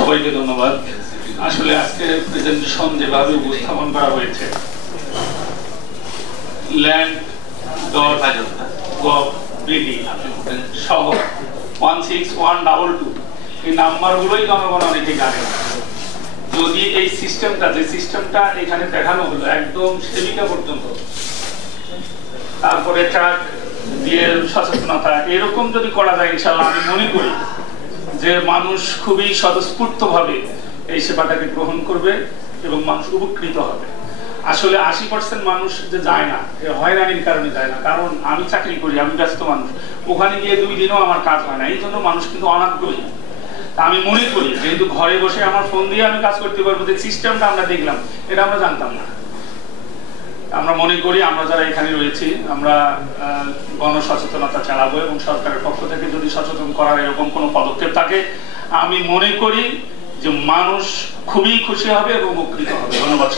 সবাইকে ধন্যবাদ। আসলে আজকে প্রেজেন্টেশন যেভাবে উপস্থাপন করা হয়েছে, land.gov.bd সহ 16122 এই নাম্বারগুলোই জনগণ অনেকে জানে না। যদি এই সিস্টেমটা এখানে দেখানো হলো একদম সেবিকা পর্যন্ত, তারপরে ট্রাক দিয়ে সচেতনতা এরকম যদি করা যায়, ইনশাআল্লাহ আমি মনে করি যে মানুষ খুবই স্বতঃস্ফূর্তভাবে এই সেবাটাকে গ্রহণ করবে এবং মানুষ উপকৃত হবে। আসলে 80% মানুষ যে যায় না, হয়রানির কারণে যায় না, কারণ আমি চাকরি করি, আমি ব্যস্ত মানুষ, ওখানে গিয়ে 2 দিনও আমার কাজ হয় না, এই জন্য মানুষ কিন্তু অনাগ্রহী। আমি মনে করি যেহেতু ঘরে বসে আমার ফোন দিয়ে আমি কাজ করতে পারবো, যে সিস্টেমটা আমরা দেখলাম এটা আমরা জানতাম না। আমরা মনে করি আমরা যারা এখানে রয়েছি আমরা গণসচেতনতা চালাবো এবং সরকারের পক্ষ থেকে যদি সচেতন করার এরকম কোনো পদক্ষেপ থাকে, আমি মনে করি যে মানুষ খুবই খুশি হবে এবং উপকৃত হবে। ধন্যবাদ।